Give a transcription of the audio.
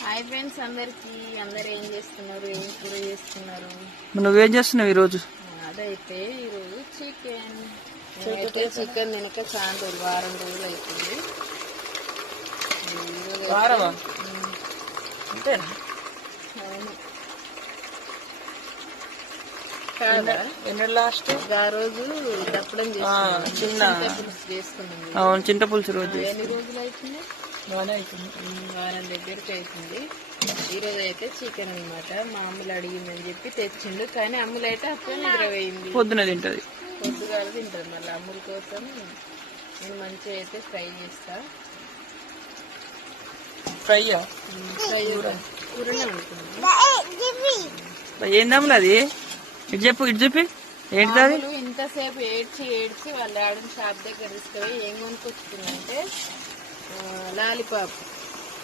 Hi friends అందరికి. అందరు ఏం చేస్తున్నారు, ఏం కూర చేస్తున్నారు? నువ్వేం చేస్తున్నావు ఈరోజు? అదైతే ఈరోజు చికెన్ తినక చాలా రోజులు, వారం రోజులు అవుతుంది. లాస్ట్ ఆ రోజు దప్పడం చిన్న చేసుకున్నాం. అవును, చింత పులుసు రోజు ఎన్ని రోజులు అవుతుంది? వారం దగ్గరికి అవుతుంది. ఈరోజు అయితే చికెన్ అనమాట. మా అమ్ములు అడిగిందని చెప్పి తెచ్చిండు, కానీ అమ్ములు అయితే అప్పుడే నిద్రపోయింది. పొద్దున తింటది, పొద్దుగాల తింటది. మళ్ళీ అమ్ముల కోసం నేను మంచిగా అయితే ఫ్రై చేస్తా. ఫ్రై కూరనే ఉంటుంది. ఏందమ్ములు అది? ఇటు చెప్పు, ఇటు చెప్పి ఏంటిది అది? ఇంతసేపు ఏడ్చి వాళ్ళ ఆడిన షాప్ దగ్గర తీసుకుపోయి ఏం కొనుక్కొచ్చుకుందంటే లాలీపాప్.